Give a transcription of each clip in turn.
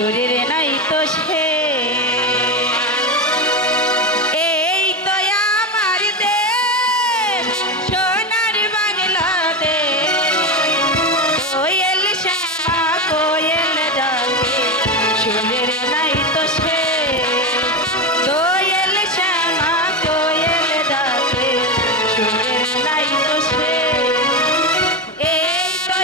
সুরের নাই তো সে এই তো আমার দেশ সোনার বাংলাদেশ কোয়েল শ্যামা কোয়েল ডাকে সুরের নাই তো সে কোয়েল শ্যামা কোয়েল ডাকে সুরের নাই তো সে এই তো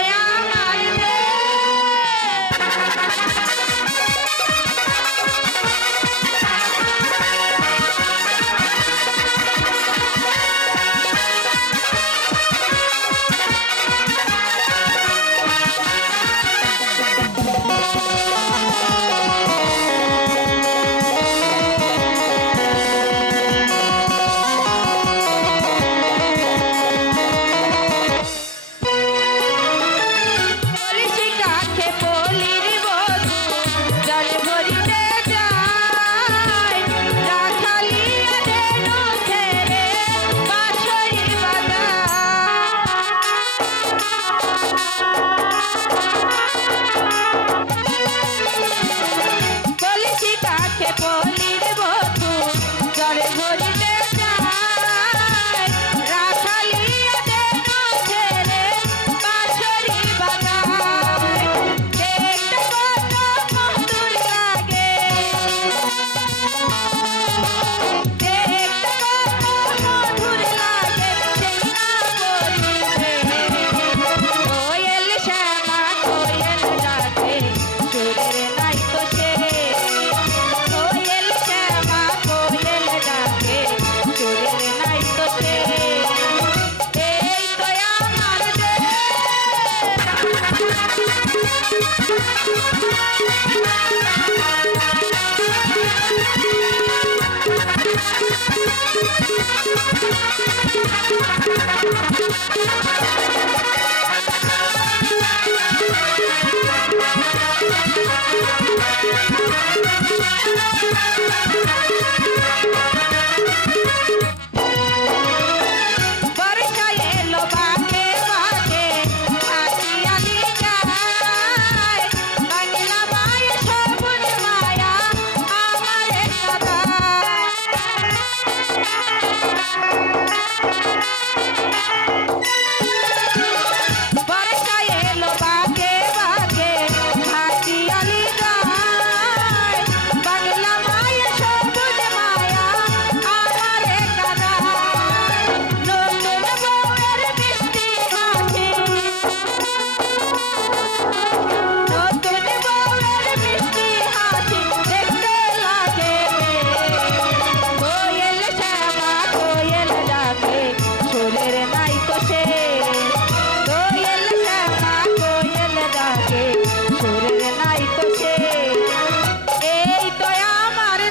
আমার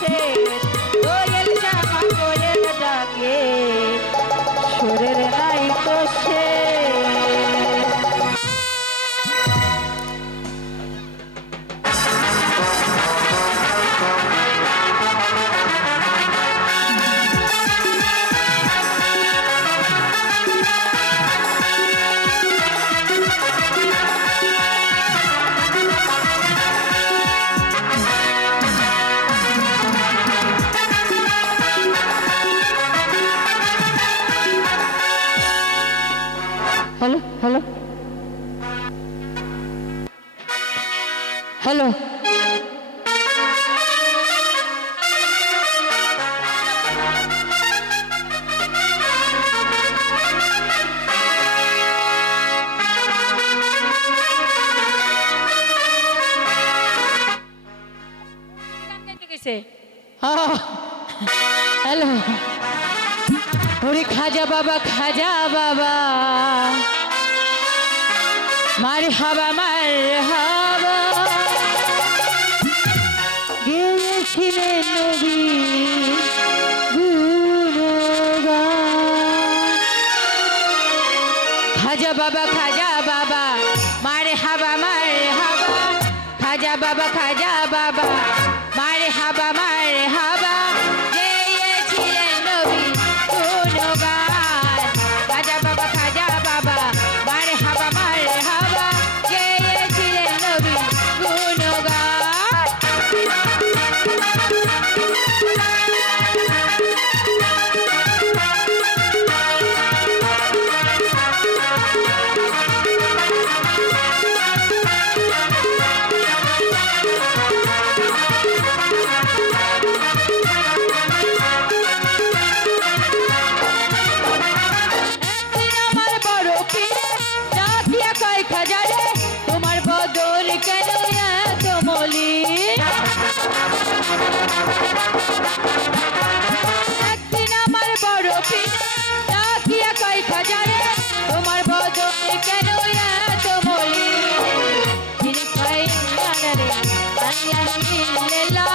শেষ কোয়েল শ্যামা কোয়েল ডাকে। হ্যালো হ্যালো হ্যালো ওরে খাজা বাবা মার হাবা গেয়েছিলেন নবী গুণগান। খাজা বাবা মার হাবা খাজা বাবা মার হাবা গেয়েছিলেন নবী গুণগান। খাজা বাবা মার হাবা গেয়েছিলেন নবী গুণগান। তোমার বদল কেন এত মলিন? একদিন আমার বড় ডাকিয়া কয় খাজারে তোমার বদল কেন এত মলিন? তিনি কয় জানারে আল্লাহ ইল্লাল্লাহ,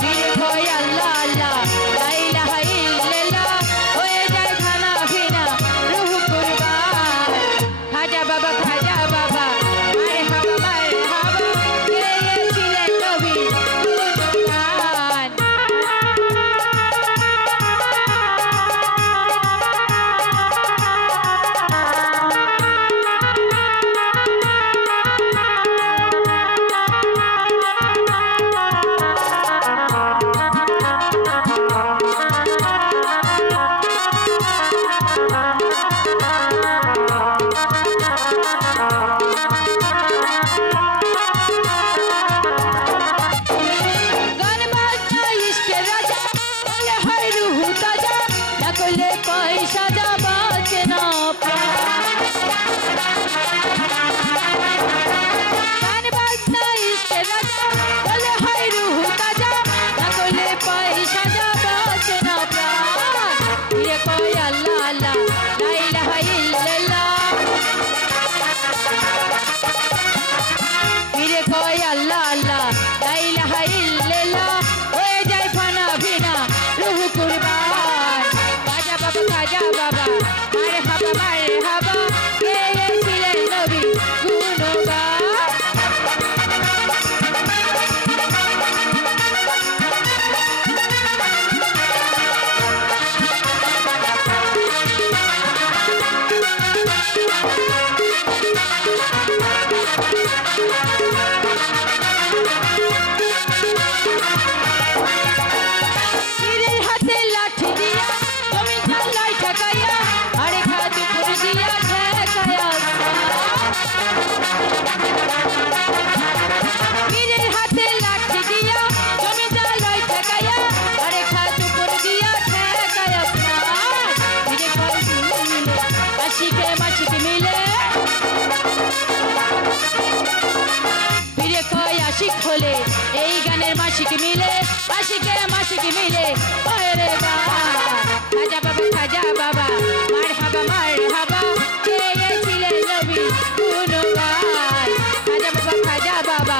তিনি কয় আল্লাহ আল্লাহ লা ইলাহা ইল্লাল্লাহ, হয়ে যায় খানা পিনা রূহ কুরবান। খাজা বাবা মার হাবা গেয়েছিলেন নবী গুণগান। পয়সা যা বাঁচে না গান বাজনা ইশকে রাজা বলে হয় রুহ তাজা, না করলে পয়সা যা বাঁচে না প্রাণ। ফিরে কয় আল্লাহ আল্লাহ লা ইলাহা ইল্লাল্লাহ, ফিরে কয় আল্লাহ আল্লাহ লা ইলাহা ইল্লাল্লাহ, হয়ে যায় ফানা ভিনা রুহ কুরবান। খাজা বাবা মার হাবা গেয়েছিলেন নবী গুণগান। পীরের হাতে লাঠি দিয়া জমিদার লাই ঠেকাইয়া, আরে খাজু পুর দিয়া ঠেকায়া। পীরের হাতে লাঠি দিয়া জমিদার লাই ঠেকাইয়া, আরে খাজু পুর দিয়া ঠেকায়া। পীরে কয় মিলে আশিকে মাশিকে মিলে, পীরে কয় আশিক হলে এই গানের মাসিক মিলে, আশিকে মাসিক মিলে ওরে গান। খাজা বাবা মার হাবা গেয়েছিলেন নবী গুণগান। খাজা বাবা